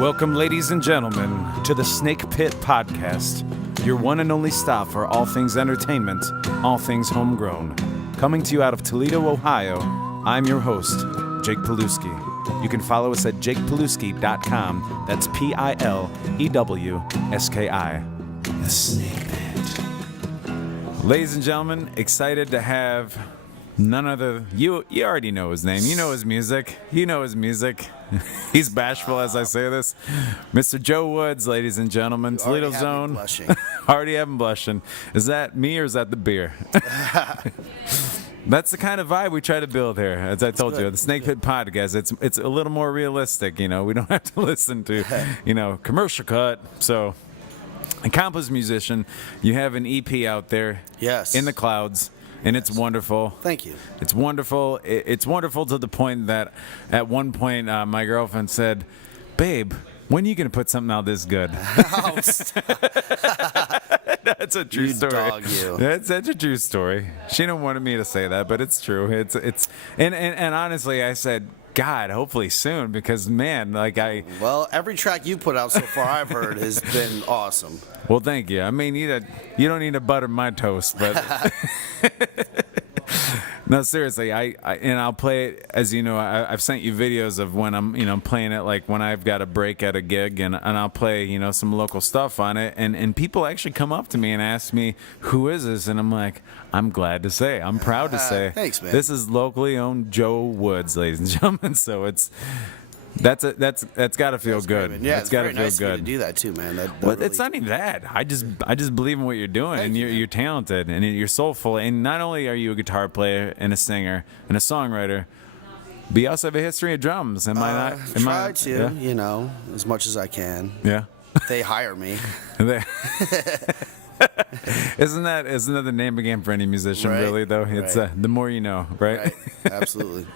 Welcome, ladies and gentlemen, to the Snake Pit Podcast, your one and only stop for all things entertainment, all things homegrown. Coming to you out of Toledo, Ohio, I'm your host, Jake Pilewski. You can follow us at jakepilewski.com. That's Pilewski. The Snake Pit. Ladies and gentlemen, excited to have none other. You already know his name. You know his music. You know his music. He's bashful as I say this. Mr. Joe Woods, ladies and gentlemen, Toledo Zone. Already have him blushing. Is that me or is that the beer? That's the kind of vibe we try to build here. As I told you, the Snake Pit Podcast, it's a little more realistic. You know, we don't have to listen to, commercial cut. So, accomplished musician, you have an EP out there. Yes. In the clouds. And it's wonderful. Thank you. It's wonderful. It's wonderful to the point that at one point my girlfriend said, "Babe, when are you going to put something out this good?" Oh, That's a true story. Dog, you. That's a true story. She didn't want me to say that, but it's true. It's and honestly, I said, God, hopefully soon, because man, Well, every track you put out so far I've heard has been awesome. Well, thank you. I mean, you don't need to butter my toast, but no, seriously, I'll play it, as you know, I've sent you videos of when I'm playing it, like when I've got a break at a gig, and I'll play some local stuff on it, and people actually come up to me and ask me, who is this? And I'm like, I'm glad to say, I'm proud to say, thanks, man. This is locally owned Joe Woods, ladies and gentlemen. So that's got to feel good. Yeah, it's got to feel nice good. to do that too, man. Well, really... It's not even that. I just believe in what you're doing, and you're talented, and you're soulful. And not only are you a guitar player and a singer and a songwriter, but you also have a history of drums. Am I not? Try to, as much as I can. Yeah. They hire me. Isn't that the name again for any musician, right, really, though? It's right. The more you know, right? Absolutely.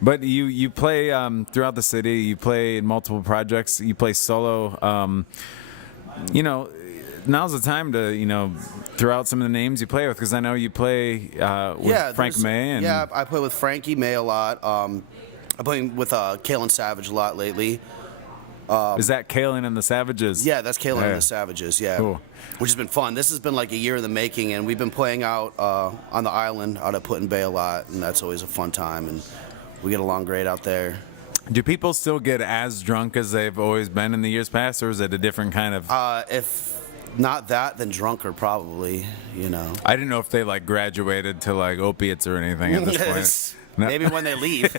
But you play throughout the city. You play in multiple projects. You play solo. Now's the time to throw out some of the names you play with, because I know you play with Frank May. Yeah, I play with Frankie May a lot. I'm playing with Kalen Savage a lot lately. Is that Kalen and the Savages? Yeah, that's Kalen and the Savages, yeah. Cool. Which has been fun. This has been like a year in the making, and we've been playing out on the island out at Put-in-Bay a lot, and that's always a fun time, and we get along great out there. Do people still get as drunk as they've always been in the years past, or is it a different kind of... If not that, then drunker probably, I didn't know if they graduated to opiates or anything at this point. No. Maybe when they leave.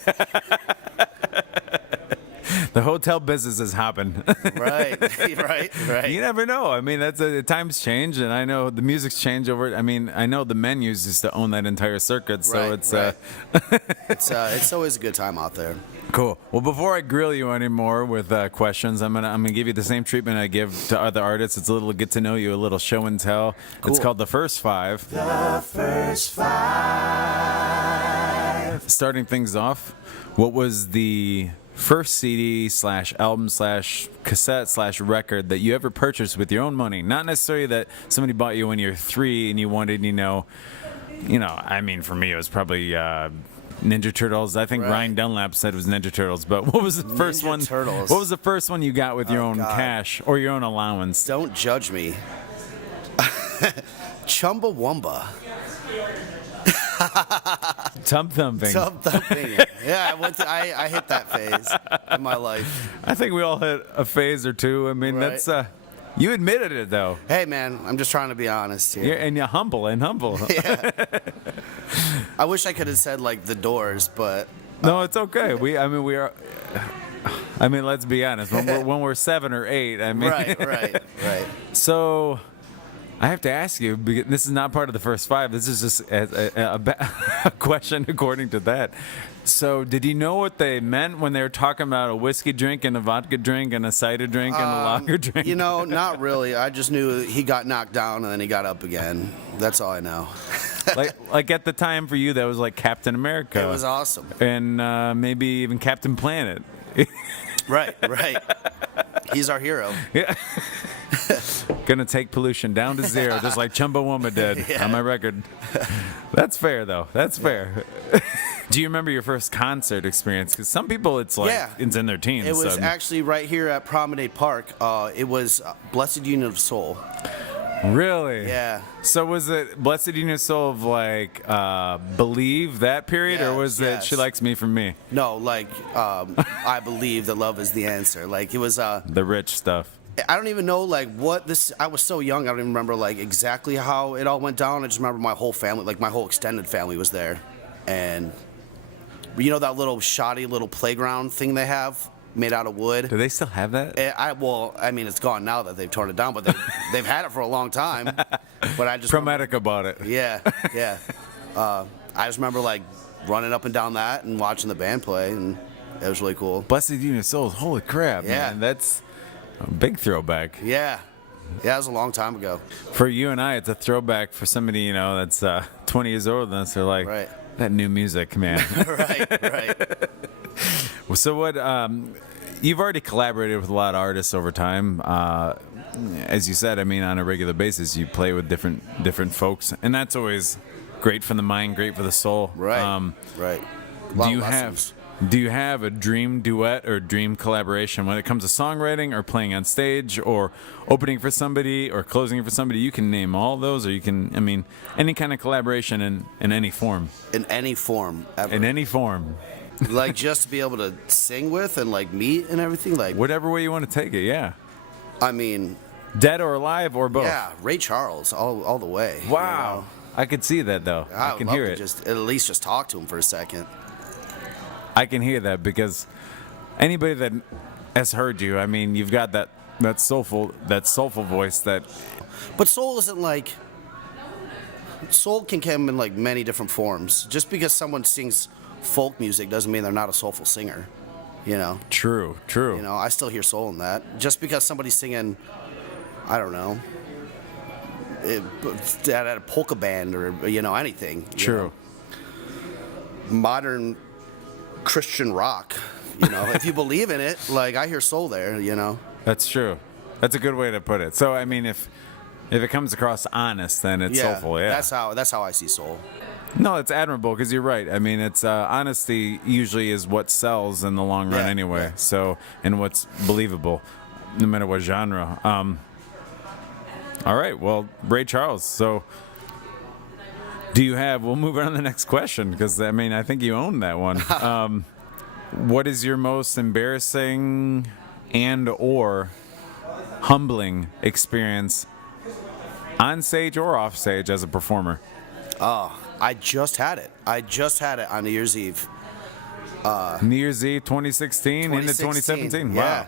The hotel business is hopping. Right. You never know. I mean, times change, and I know the music's changed over. I mean, I know the menus used to own that entire circuit, so right. It's always a good time out there. Cool. Well, before I grill you anymore with questions, I'm gonna give you the same treatment I give to other artists. It's a little get to know you, a little show and tell. Cool. It's called The First Five. The First Five. Starting things off, what was the first CD / album / cassette / record that you ever purchased with your own money? Not necessarily that somebody bought you when you're 3 and you wanted, I mean, for me it was probably Ninja Turtles. I think Ryan Dunlap said it was Ninja Turtles, but what was the first one? Turtles. What was the first one you got with your own cash or your own allowance? Don't judge me. Chumbawamba. Tub thumping. Yeah, I hit that phase in my life. I think we all hit a phase or two. I mean, right. That's you admitted it though. Hey man, I'm just trying to be honest here. And you're humble. Yeah. I wish I could have said The Doors, but no, it's okay. We are. I mean, let's be honest. When we're 7 or 8, I mean. Right. So, I have to ask you, because this is not part of the first 5. This is just a question according to that. So, did you know what they meant when they were talking about a whiskey drink and a vodka drink and a cider drink and a lager drink? Not really. I just knew he got knocked down and then he got up again. That's all I know. like at the time for you, that was like Captain America. It was awesome. And maybe even Captain Planet. Right. He's our hero. Yeah. Gonna take pollution down to 0, just like Chumbawamba did on my record. That's fair, though. That's fair. Do you remember your first concert experience? Because some people, it's like Yeah. it's in their teens. It was so- actually right here at Promenade Park. It was Blessed Union of Soul. Really? Yeah. So was it Blessed Union of Soul of like Believe that period, or was it Yes. She Likes Me from Me? No, like I believe that love is the answer. Like it was. The rich stuff. I don't even know like what this. I was so young. I don't even remember like exactly how it all went down. I just remember my whole family, like my whole extended family, was there, and you know that little shoddy little playground thing they have made out of wood. Do they still have that? I mean, it's gone now that they've torn it down, but they've had it for a long time. But I just remember- ProMedica bought it. Yeah. I just remember like running up and down that and watching the band play, and it was really cool. Blessed Union of Souls. Holy crap, Yeah. man. That's a big throwback. Yeah, it was a long time ago. For you and I, it's a throwback. For somebody, you know, that's 20 years older than us, they're like, Right. that new music, man. right. So what, you've already collaborated with a lot of artists over time. As you said, I mean, on a regular basis, you play with different folks, and that's always great for the mind, great for the soul. Right. Right. A lot Do of you lessons. do you have a dream duet or dream collaboration when it comes to songwriting or playing on stage or opening for somebody or closing for somebody? You can name all those, or you can, I mean, any kind of collaboration in any form. In any form ever. In any form. Like just to be able to sing with and like meet and everything. Like Whatever way you want to take it, yeah. I mean, Dead or alive or both. yeah, Ray Charles all the way. you Wow. know? I could see that though. I would can love hear to it. Just at least just talk to him for a second. I can hear that because anybody that has heard you, I mean, you've got that soulful voice that But soul isn't like soul can come in like many different forms. Just because someone sings folk music doesn't mean they're not a soulful singer. You know. true. You know, I still hear soul in that. Just because somebody's singing, I don't know, at a polka band or you know anything. you True. know. Modern Christian rock. You know, if you believe in it, like I hear soul there. You know. That's true. That's a good way to put it. So I mean, if it comes across honest, then it's soulful. Yeah. That's how I see soul. No, it's admirable because you're right. I mean, it's honesty usually is what sells in the long run Yeah, anyway. yeah. So, and what's believable, no matter what genre. All right. Well, Ray Charles. So, do you have? We'll move on to the next question because I mean, I think you own that one. What is your most embarrassing and or humbling experience on stage or off stage as a performer? I just had it. On New Year's Eve. New Year's Eve 2016 into 2017. Wow. Yeah.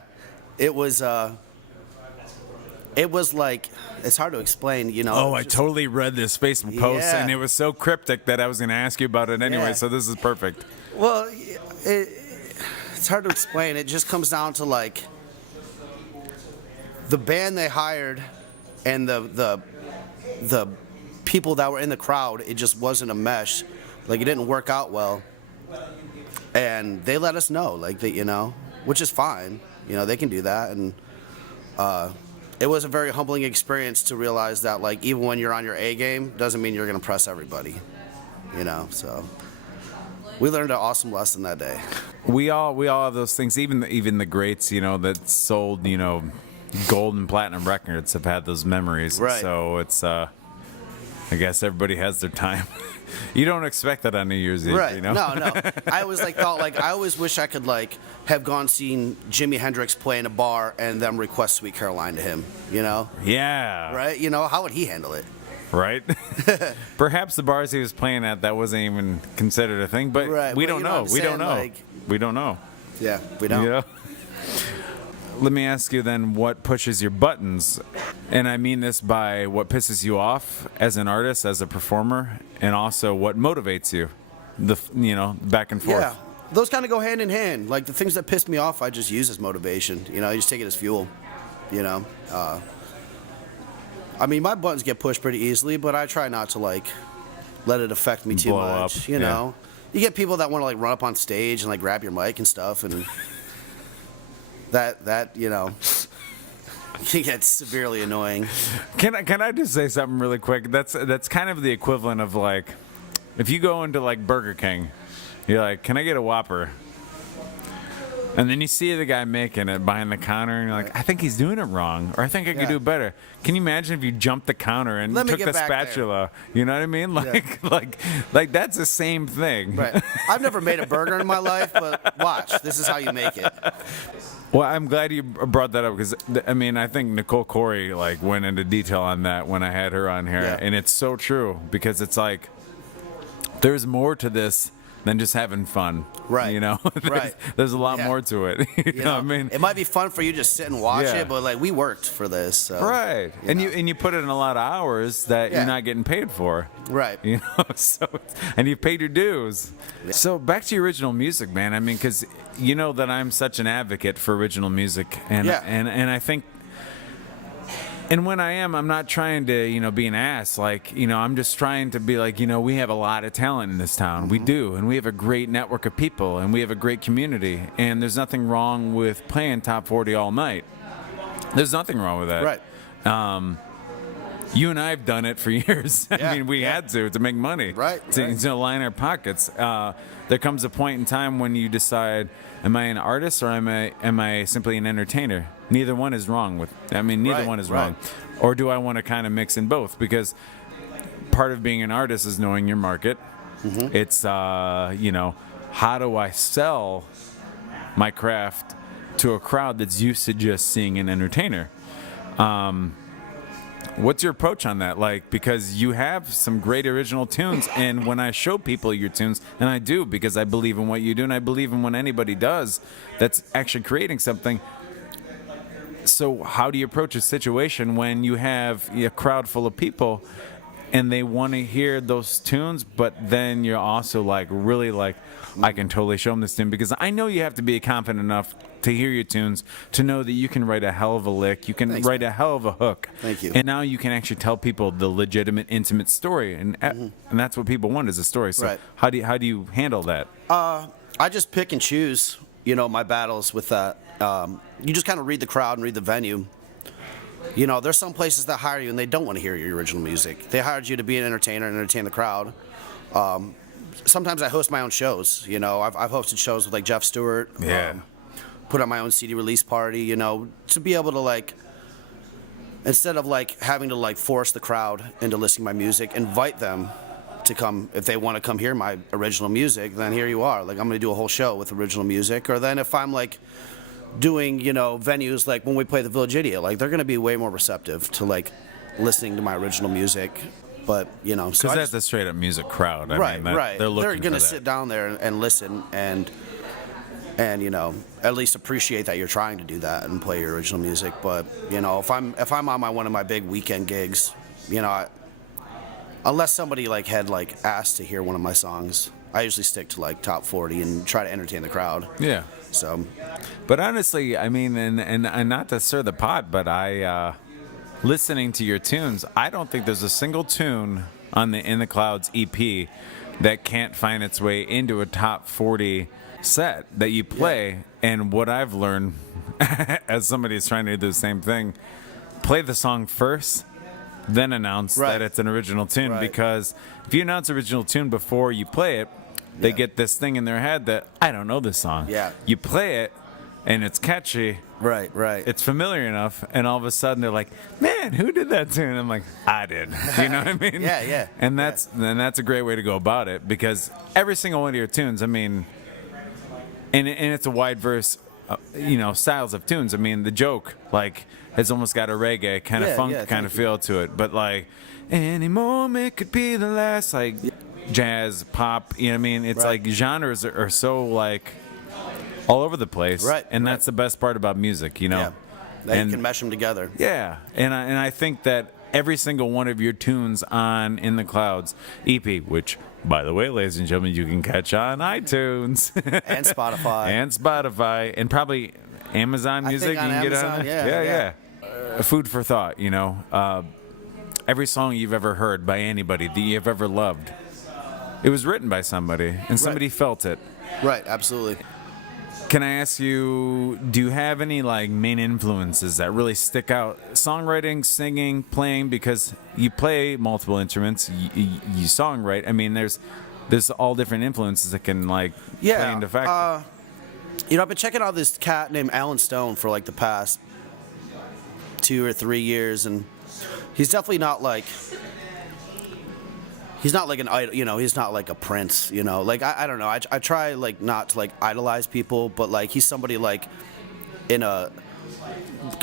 It was like, it's hard to explain, you know. Oh, it I was just- totally read this Facebook post, Yeah. and it was so cryptic that I was going to ask you about it anyway, Yeah. so this is perfect. Well, it's hard to explain. It just comes down to like the band they hired and the people that were in the crowd. It just wasn't a mesh. Like it didn't work out well. And they let us know, like that, you know, which is fine. You know, they can do that. And it was a very humbling experience to realize that, like, even when you're on your A game, doesn't mean you're gonna impress everybody. You know, so we learned an awesome lesson that day. We all have those things. Even the greats, you know, that sold, you know, gold and platinum records have had those memories. Right. So it's, I guess everybody has their time. You don't expect that on New Year's Eve, Right. you know? No. I always thought I always wish I could have gone seen Jimi Hendrix play in a bar and then request Sweet Caroline to him. You know. Yeah. Right. You know, how would he handle it? Right? Perhaps the bars he was playing at, that wasn't even considered a thing, but Right, we but don't you know know. what I'm We don't saying, know. like- We don't know. Yeah. We don't. You know? Let me ask you then, what pushes your buttons? And I mean this by what pisses you off as an artist, as a performer, and also what motivates you, back and forth. Yeah. Those kind of go hand in hand. Like the things that piss me off, I just use as motivation. You know, I just take it as fuel. You know. I mean, my buttons get pushed pretty easily, but I try not to let it affect me too Blow much. up, You yeah. know. You get people that want to run up on stage and grab your mic and stuff, and that you know can get severely annoying. Can I just say something really quick? That's kind of the equivalent of if you go into Burger King You're like, can I get a Whopper? And then you see the guy making it behind the counter, and you're like, I think he's doing it wrong, or I think I could do better. Can you imagine if you jumped the counter and took the spatula? You know what I mean? Like that's the same thing. Right. I've never made a burger in my life, but watch. This is how you make it. Well, I'm glad you brought that up because, I mean, I think Nicole Corey went into detail on that when I had her on here, and it's so true because it's like there's more to this than just having fun. Right. You know? There's a lot more to it. You know what I mean? It might be fun for you to sit and watch it, but like we worked for this. So, right. You put it in a lot of hours that you're not getting paid for. Right. You know, and you've paid your dues. Yeah. So back to your original music, man. I mean, because you know that I'm such an advocate for original music, and I think. And when I am, I'm not trying to, be an ass. I'm just trying to be like, we have a lot of talent in this town. Mm-hmm. We do. And we have a great network of people. And we have a great community. And there's nothing wrong with playing top 40 all night. There's nothing wrong with that. Right. You and I have done it for years. I mean, we had to make money. Right. To line our pockets. There comes a point in time when you decide, am I an artist or am I simply an entertainer? Neither one is wrong. Neither one is wrong. Or do I want to kind of mix in both? Because part of being an artist is knowing your market. Mm-hmm. It's, how do I sell my craft to a crowd that's used to just seeing an entertainer? What's your approach on that? Because you have some great original tunes, and when I show people your tunes, and I do because I believe in what you do, and I believe in what anybody does that's actually creating something. So how do you approach a situation when you have a crowd full of people and they want to hear those tunes, but then you're also I can totally show them this tune? Because I know you have to be confident enough to hear your tunes to know that you can write a hell of a lick, you can write a hell of a hook. Thank you. And now you can actually tell people the legitimate, intimate story, and that's what people want is a story. So how do you handle that? I just pick and choose, my battles with that. You just kind of read the crowd and read the venue. There's some places that hire you and they don't want to hear your original music. They hired you to be an entertainer and entertain the crowd. Sometimes I host my own shows. I've hosted shows with Jeff Stewart. Put on my own CD release party. To be able to instead of having to force the crowd into listening to my music, invite them to come. If they want to come hear my original music, then here you are. I'm going to do a whole show with original music. Or then if I'm doing, venues when we play the Village Idiot, they're going to be way more receptive to listening to my original music. But because that's a straight up music crowd. Right. They're going to sit down there and listen and at least appreciate that you're trying to do that and play your original music. But if I'm on one of my big weekend gigs, unless somebody had asked to hear one of my songs, I usually stick to top 40 and try to entertain the crowd. Yeah. So, but honestly, and not to stir the pot, but listening to your tunes, I don't think there's a single tune on the In the Clouds EP that can't find its way into a top 40 set that you play. Yeah. And what I've learned, as somebody who's trying to do the same thing, play the song first, then announce that it's an original tune. Because if you announce original tune before you play it, they get this thing in their head that, I don't know this song. Yeah. You play it, and it's catchy. Right. It's familiar enough, and all of a sudden they're like, man, who did that tune? I'm like, I did. You know what I mean? Yeah. And that's a great way to go about it, because every single one of your tunes, and it's a wide verse, styles of tunes. The joke, has almost got a reggae kind of funk kind of feel to it. But any moment could be the last, jazz, pop, It's genres are so all over the place. Right. And that's the best part about music, Yeah. That you can mesh them together. Yeah. And I think that every single one of your tunes on In the Clouds EP, which, by the way, ladies and gentlemen, you can catch on iTunes. And Spotify. And probably Amazon Music. You can get Amazon, on. Yeah. Food for thought, every song you've ever heard by anybody that you've ever loved, it was written by somebody, and somebody felt it. Right, absolutely. Can I ask you, do you have any main influences that really stick out? Songwriting, singing, playing, because you play multiple instruments, you songwrite. there's all different influences that can like play into effect. I've been checking out this cat named Alan Stone for like the past 2 or 3 years, and he's definitely not like. He's not like an idol, he's not like a Prince, like I don't know. I try like not to like idolize people, but like he's somebody like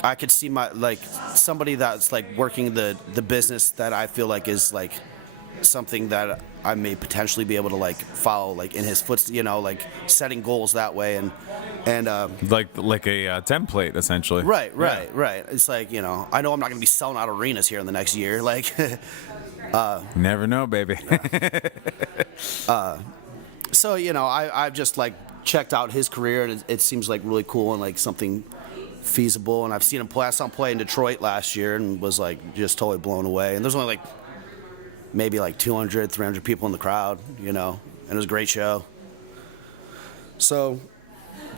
I could see somebody that's like working the business that I feel like is like something that I may potentially be able to like follow like in his footsteps, like setting goals that way and like a template essentially. Right. It's like, I know I'm not going to be selling out arenas here in the next year. Like, never know, baby. So, I've just like checked out his career, and it seems like really cool and like something feasible. And I've seen him play. I saw him play in Detroit last year and was like just totally blown away. And there's only like maybe like 200, 300 people in the crowd, and it was a great show. So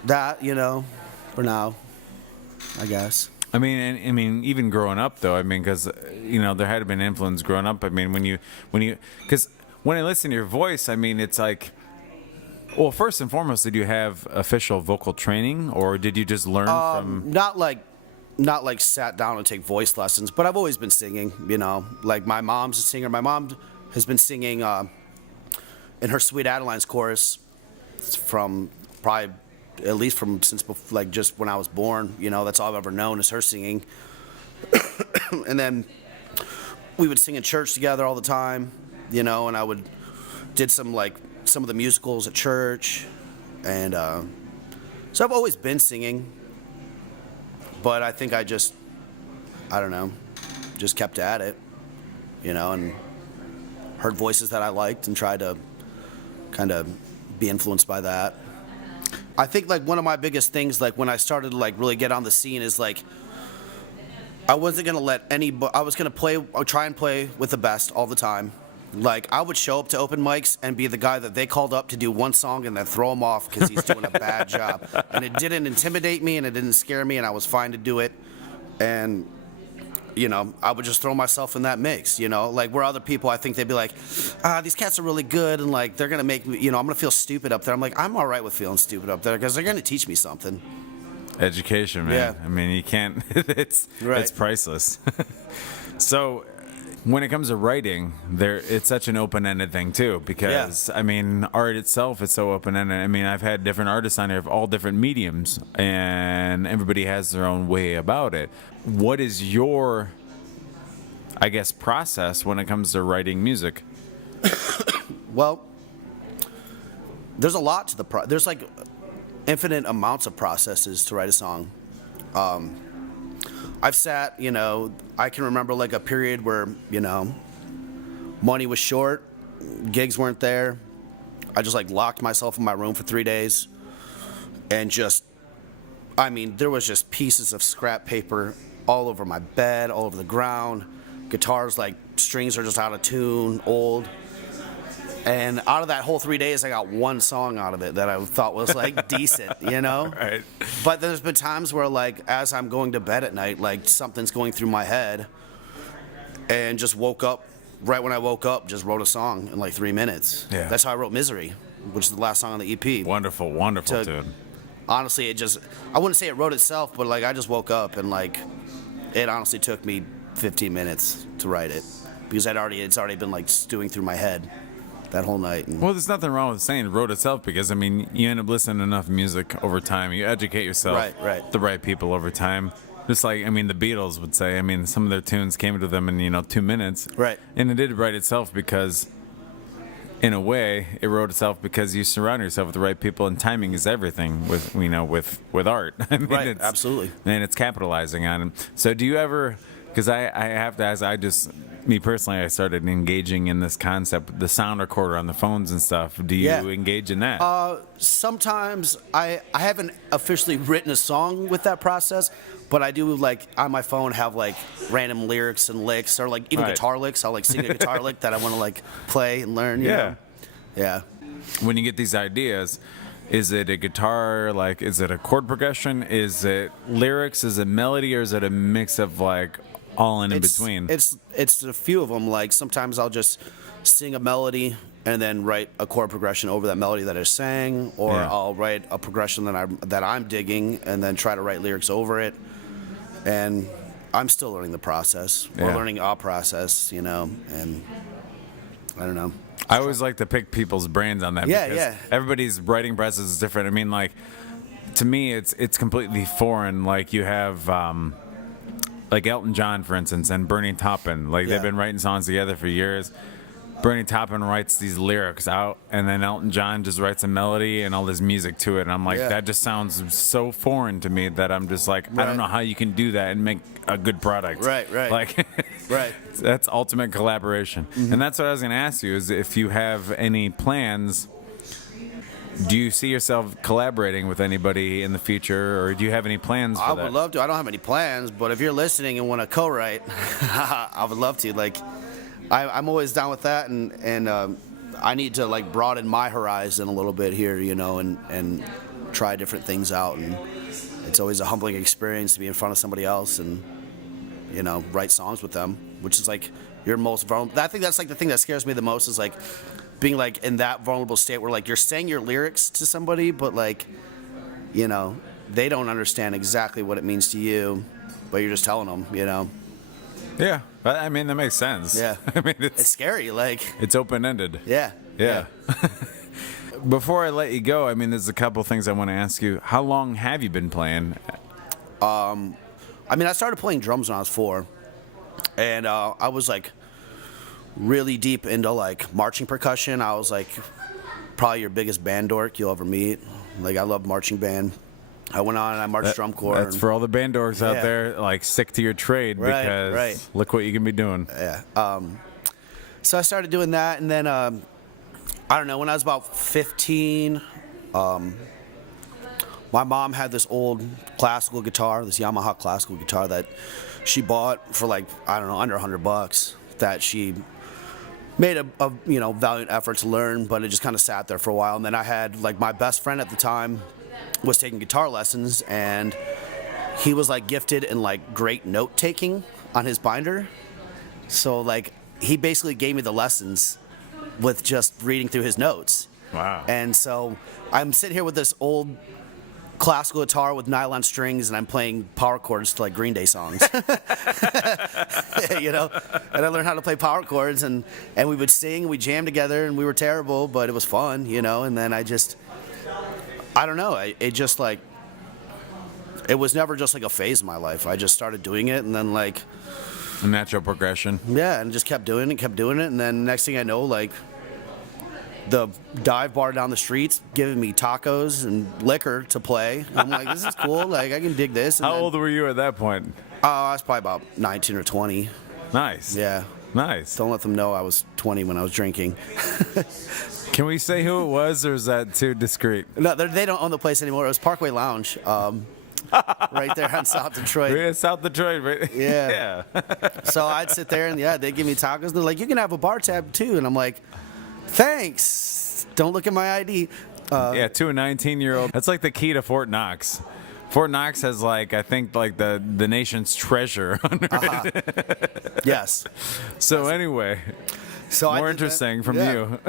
that, for now, I guess. I mean, even growing up though, because there had been influence growing up. I mean, because when I listen to your voice, it's like, well, first and foremost, did you have official vocal training, or did you just learn from? Not like sat down and take voice lessons, but I've always been singing. Like my mom's a singer. My mom has been singing in her Sweet Adeline's chorus from probably at least from since like just when I was born. That's all I've ever known is her singing. And then we would sing in church together all the time, and I did some of the musicals at church, and so I've always been singing, but I think I don't know, just kept at it, and heard voices that I liked and tried to kind of be influenced by that. I think like one of my biggest things, like when I started to like really get on the scene, is like I wasn't gonna let I was gonna try and play with the best all the time. Like I would show up to open mics and be the guy that they called up to do one song and then throw him off because he's doing a bad job. And it didn't intimidate me and it didn't scare me, and I was fine to do it. And I would just throw myself in that mix, like where other people, I think they'd be like, these cats are really good, and like they're gonna make me, I'm gonna feel stupid up there. I'm like, I'm all right with feeling stupid up there because they're gonna teach me something. Education, man. Yeah. You can't. It's priceless. So, when it comes to writing, it's such an open-ended thing too, because art itself is so open-ended. I've had different artists on here of all different mediums, and everybody has their own way about it. What is your, I guess, process when it comes to writing music? Well, there's a lot to there's like infinite amounts of processes to write a song. I've sat, I can remember like a period where, money was short, gigs weren't there. I just like locked myself in my room for 3 days and there was just pieces of scrap paper all over my bed, all over the ground. Guitars, like strings are just out of tune, old. And out of that whole 3 days, I got one song out of it that I thought was like decent, Right. But there's been times where like as I'm going to bed at night, like something's going through my head, and just woke up. Right when I woke up, just wrote a song in like 3 minutes. Yeah. That's how I wrote "Misery," which is the last song on the EP. Wonderful, dude. Honestly, I wouldn't say it wrote itself, but like I just woke up and like it honestly took me 15 minutes to write it because it's already been like stewing through my head that whole night. Well, there's nothing wrong with saying it wrote itself, because you end up listening to enough music over time. You educate yourself, right. The right people over time. Just like the Beatles would say. Some of their tunes came to them in 2 minutes, right? And it did write itself because, in a way, it wrote itself because you surround yourself with the right people, and timing is everything with with art. Right, absolutely. And it's capitalizing on it. So do you ever? Because I have to ask, me personally, I started engaging in this concept, the sound recorder on the phones and stuff. Do you engage in that? Sometimes I haven't officially written a song with that process, but I do like on my phone have like random lyrics and licks, or like even guitar licks. I'll like sing a guitar lick that I want to like play and learn. You know? Yeah. When you get these ideas, is it a guitar? Like, is it a chord progression? Is it lyrics? Is it melody? Or is it a mix of like all in between? It's a few of them. Like sometimes I'll just sing a melody and then write a chord progression over that melody that I sang, or Yeah. I'll write a progression that I'm digging and then try to write lyrics over it. And I'm still learning the process. We're Yeah. learning our process, and I don't know. I always like to pick people's brains on that. Yeah, because yeah. everybody's writing process is different. I mean, like, to me, it's completely foreign. Like, you have, like Elton John, for instance, and Bernie Taupin. Like, Yeah. they've been writing songs together for years. Bernie Taupin writes these lyrics out, and then Elton John just writes a melody and all this music to it. And I'm like, Yeah. that just sounds so foreign to me that I'm just like, I Right. don't know how you can do that and make a good product. Right. Like, Right. that's ultimate collaboration. And that's what I was going to ask you, is if you have any plans. Do you see yourself collaborating with anybody in the future, or do you have any plans for I that? would love to. I don't have any plans, but if you're listening and want to co-write, I would love to. Like, I'm always down with that, and I need to like broaden my horizon a little bit here, and try different things out. And it's always a humbling experience to be in front of somebody else and write songs with them, which is like your most vulnerable. I think that's like the thing that scares me the most is like being like in that vulnerable state where like you're saying your lyrics to somebody, but like they don't understand exactly what it means to you, but you're just telling them. Yeah, I mean, that makes sense. Yeah. I mean, It's scary. Like, it's open-ended. yeah. Yeah. Before I let you go, I mean, there's a couple things I want to ask you. How long have you been playing? I mean, I started playing drums when I was 4, and I was like really deep into like marching percussion. I was like probably your biggest band dork you'll ever meet. Like, I love marching band. I went on and I marched drum corps. That's for all the band dorks out Yeah. there. Like, stick to your trade, Right, because right. look what you can be doing. Yeah. So I started doing that, and then I don't know. When I was about 15, my mom had this old classical guitar, this Yamaha classical guitar that she bought for like, I don't know, under $100. That she made a valiant effort to learn, but it just kind of sat there for a while. And then I had like my best friend at the time was taking guitar lessons, and he was like gifted in like great note taking on his binder. So like he basically gave me the lessons with just reading through his notes. Wow. And so I'm sitting here with this old classical guitar with nylon strings, and I'm playing power chords to like Green Day songs. And I learned how to play power chords, and we would sing, we jammed together, and we were terrible, but it was fun, and then I don't know, it just like, it was never just like a phase in my life. I just started doing it, and then like, A natural progression. yeah, and just kept doing it, and then next thing I know, like, the dive bar down the streets giving me tacos and liquor to play. I'm like, this is cool. Like, I can dig this. And How then, old were you at that point? I was probably about 19 or 20. Nice. Yeah. Nice. Don't let them know I was 20 when I was drinking. Can we say who it was, or is that too discreet? No, they don't own the place anymore. It was Parkway Lounge, right there on South Detroit. Yeah, South Detroit, right? Yeah. Yeah. So I'd sit there, and they'd give me tacos. And they're like, you can have a bar tab too. And I'm like, thanks. Don't look at my ID. Yeah, to a 19-year-old. That's like the key to Fort Knox. Fort Knox has like, I think, like the nation's treasure under it. Yes. So anyway, So I more did that. interesting from Yeah. you.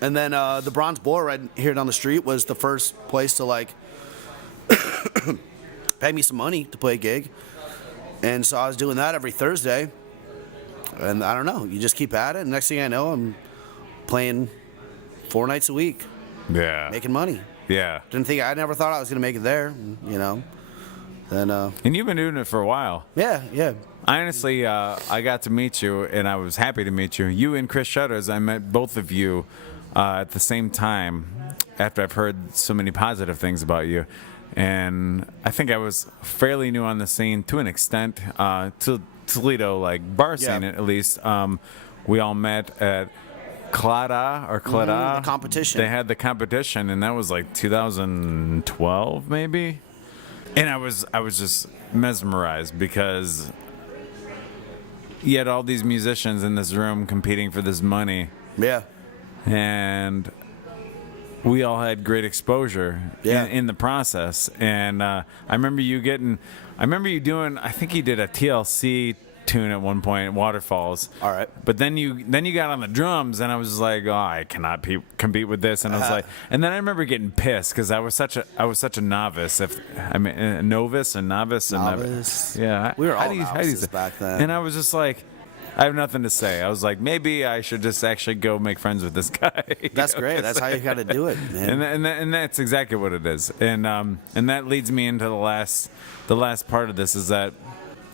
And then the Bronze Boar right here down the street was the first place to like pay me some money to play a gig. And so I was doing that every Thursday. And I don't know, you just keep at it. And next thing I know, I'm playing 4 nights a week, Yeah. making money. Yeah. I never thought I was going to make it there, Then, And you've been doing it for a while. yeah. Honestly, I got to meet you, and I was happy to meet you. You and Chris Shutters, I met both of you at the same time after I've heard so many positive things about you. And I think I was fairly new on the scene to an extent, to Toledo, like bar scene Yeah. at least. We all met at Clada. The competition. They had the competition, and that was like 2012 maybe. And I was just mesmerized because you had all these musicians in this room competing for this money, Yeah. and we all had great exposure Yeah. in the process. And I remember you doing, I think you did a TLC tune at one point, Waterfalls. All right. But then you got on the drums, and I was like, oh, I cannot compete with this. And I was like, and then I remember getting pissed because I was such a novice. A novice. Yeah. We were all how do you novices say- back then. And I was just like, I have nothing to say. I was like, maybe I should just actually go make friends with this guy. That's great. That's how you got to do it, man. And that's exactly what it is. And that leads me into the last part of this is that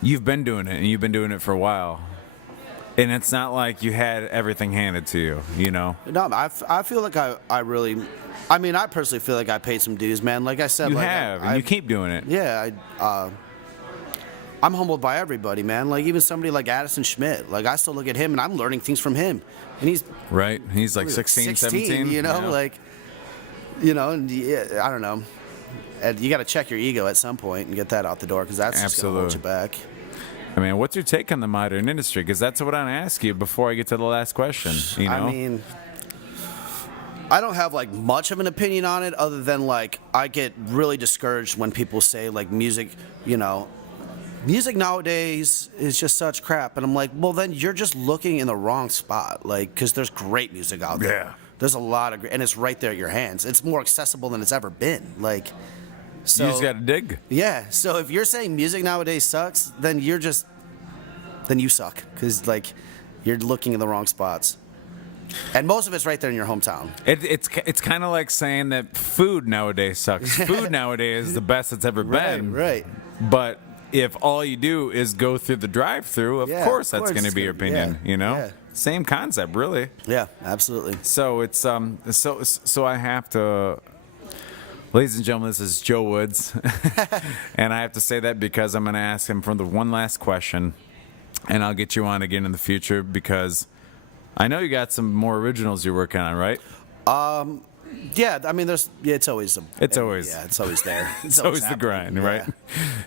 you've been doing it, and you've been doing it for a while. And it's not like you had everything handed to you, you know? No, I feel like I really, I mean, I personally feel like I paid some dues, man. Like I said, You like have, and you keep doing it. Yeah, I'm humbled by everybody, man. Like even somebody like Addison Schmidt. Like I still look at him and I'm learning things from him. And he's right. He's like 16, 17. You know, yeah. like, you know, and yeah, I don't know. And you got to check your ego at some point and get that out the door because that's just going to hold you back. I mean, what's your take on the modern industry? Because that's what I'm going to ask you before I get to the last question. You know? I mean, I don't have like much of an opinion on it other than like I get really discouraged when people say like music, you know, music nowadays is just such crap. And I'm like, well, then you're just looking in the wrong spot. Like, because there's great music out there. Yeah. There's a lot of, and it's right there at your hands. It's more accessible than it's ever been. Like, so. You just got to dig. Yeah. So if you're saying music nowadays sucks, then you suck. Because, like, you're looking in the wrong spots. And most of it's right there in your hometown. It's kind of like saying that food nowadays sucks. Food nowadays is the best it's ever been. Right. But if all you do is go through the drive-through, of course that's going to be your opinion. Yeah, you know, yeah. Same concept, really. Yeah, absolutely. So it's so I have to, ladies and gentlemen, this is Joe Woods, and I have to say that because I'm going to ask him for the one last question, and I'll get you on again in the future because I know you got some more originals you're working on, right? Yeah, I mean, it's always there. It's always the grind, right? Do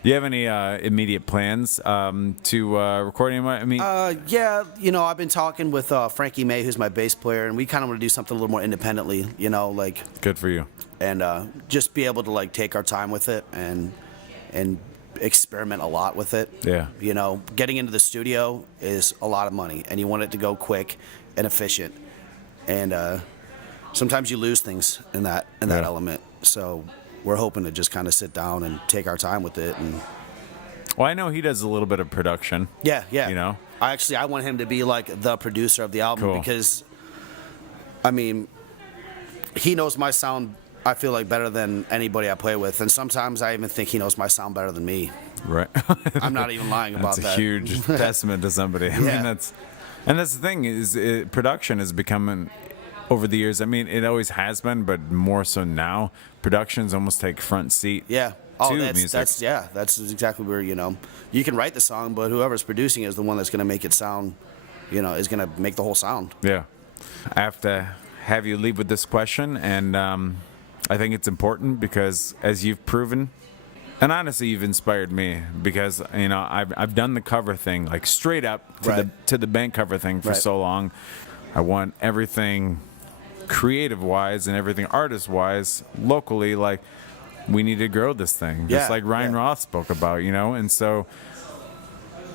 you have any immediate plans to record any? I mean, yeah, you know, I've been talking with Frankie May, who's my bass player, and we kind of want to do something a little more independently, you know, like. Good for you. And just be able to like take our time with it and experiment a lot with it. Yeah. You know, getting into the studio is a lot of money, and you want it to go quick and efficient, and sometimes you lose things in that element. So we're hoping to just kind of sit down and take our time with it. And well, I know he does a little bit of production. yeah. You know, I want him to be like the producer of the album because, I mean, he knows my sound. I feel like better than anybody I play with, and sometimes I even think he knows my sound better than me. Right. I'm not even lying about that. That's a huge testament to somebody. I mean, that's the thing is production is becoming. Over the years, I mean, it always has been, but more so now. Productions almost take front seat. Yeah. To music. That's exactly where, you know, you can write the song, but whoever's producing it is the one that's going to make it sound, you know, is going to make the whole sound. Yeah. I have to have you leave with this question, and I think it's important because, as you've proven, and honestly, you've inspired me because, you know, I've done the cover thing, like straight up to the bank cover thing for so long. I want everything creative-wise and everything artist-wise locally, like we need to grow this thing, just like Ryan Roth spoke about, you know. And so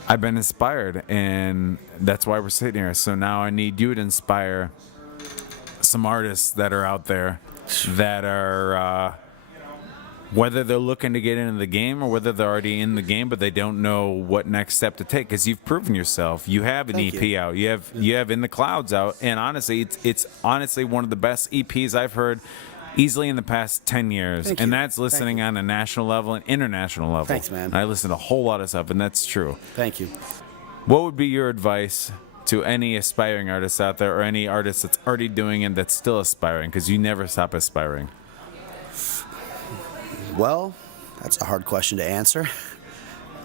I've been inspired, and that's why we're sitting here. So now I need you to inspire some artists that are out there that are whether they're looking to get into the game or whether they're already in the game but they don't know what next step to take, because you've proven yourself. You have an EP out. You have In the Clouds out, and honestly, it's honestly one of the best EPs I've heard easily in the past 10 years. And that's listening on a national level and international level. Thanks, man. I listen to a whole lot of stuff, and that's true. Thank you. What would be your advice to any aspiring artists out there, or any artist that's already doing it that's still aspiring, because you never stop aspiring? Well, that's a hard question to answer.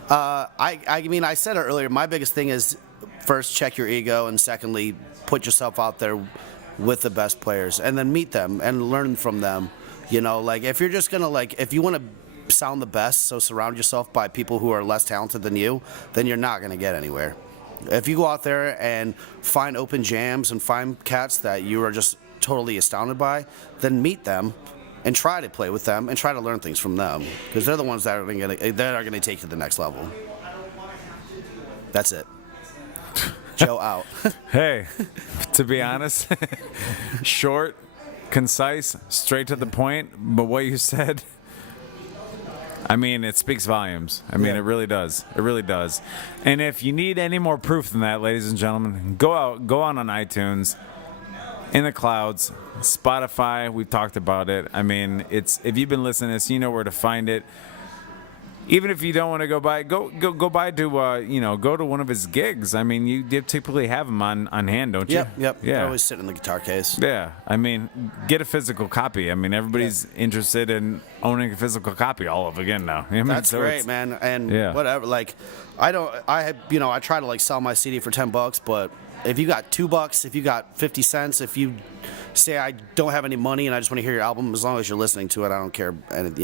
I mean, I said it earlier. My biggest thing is, first, check your ego, and secondly, put yourself out there with the best players, and then meet them and learn from them. You know, like if you're just gonna if you want to sound the best, so surround yourself by people who are less talented than you, then you're not gonna get anywhere. If you go out there and find open jams and find cats that you are just totally astounded by, then meet them and try to play with them and try to learn things from them, because they're the ones that are going to take you to the next level. That's it. Joe out. Hey, to be honest, short, concise, straight to the point, but what you said, I mean, it speaks volumes. I mean, Yeah. it really does. It really does. And if you need any more proof than that, ladies and gentlemen, go on iTunes, in the clouds, Spotify. We've talked about it. I mean, it's if you've been listening to this, you know where to find it. Even if you don't want to go by, go by to go to one of his gigs. I mean, you typically have them on hand, don't you? Yep. Yeah. They're always sitting in the guitar case. Yeah, I mean, get a physical copy. I mean, everybody's interested in owning a physical copy all over again now. I mean, That's so great, it's- man. And Yeah. whatever. Like, I try to like sell my CD for $10, but if you got $2, if you got 50 cents, if you say I don't have any money and I just want to hear your album, as long as you're listening to it, I don't care. And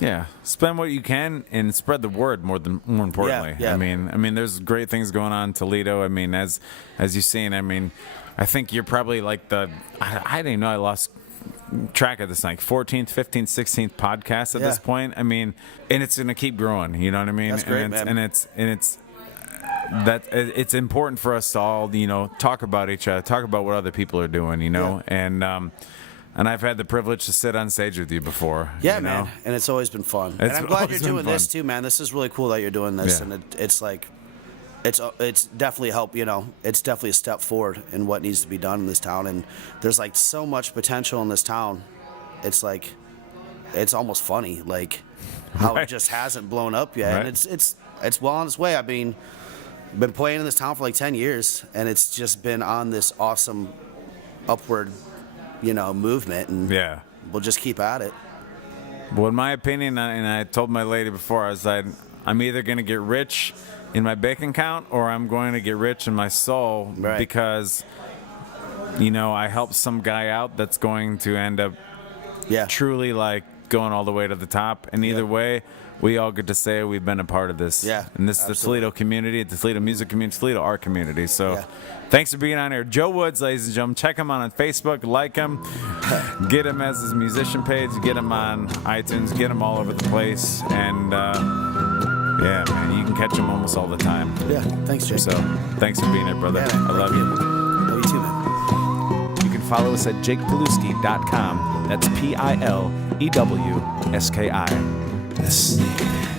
Yeah, spend what you can and spread the word more importantly. Yeah. I mean, there's great things going on in Toledo. I mean, as you've seen, I mean, I think you're probably like I didn't even know I lost track of this, like 14th, 15th, 16th podcast at this point. I mean, and it's gonna keep growing. You know what I mean? That's great, man. And it's important for us to all, talk about each other, talk about what other people are doing, and I've had the privilege to sit on stage with you before. yeah, you man. know? And it's always been fun. And It's I'm glad you're always been doing this fun. too, man. This is really cool that you're doing this, Yeah. and it's like. It's definitely help. It's definitely a step forward in what needs to be done in this town, and there's like so much potential in this town. It's like, it's almost funny, like how Right. it just hasn't blown up yet, Right. and it's well on its way. I mean, been playing in this town for like 10 years, and it's just been on this awesome upward, movement, and Yeah. we'll just keep at it. Well, in my opinion, and I told my lady before, I was like, I'm either going to get rich in my bank account or I'm going to get rich in my soul Right. because, I helped some guy out that's going to end up Yeah, truly like going all the way to the top. And either way, we all get to say we've been a part of this. Yeah, And this is the absolutely. Toledo community, the Toledo music community, Toledo art community. So Yeah. thanks for being on here. Joe Woods, ladies and gentlemen. Check him out on Facebook, like him, get him as his musician page, get him on iTunes, get him all over the place. And yeah, man, you can catch him almost all the time. yeah. Thanks, Jake. So thanks for being here, brother. Yeah, man, I love thank you. Love you too, man. You can follow us at jakepilewski.com. That's Pilewski. The Snake Man.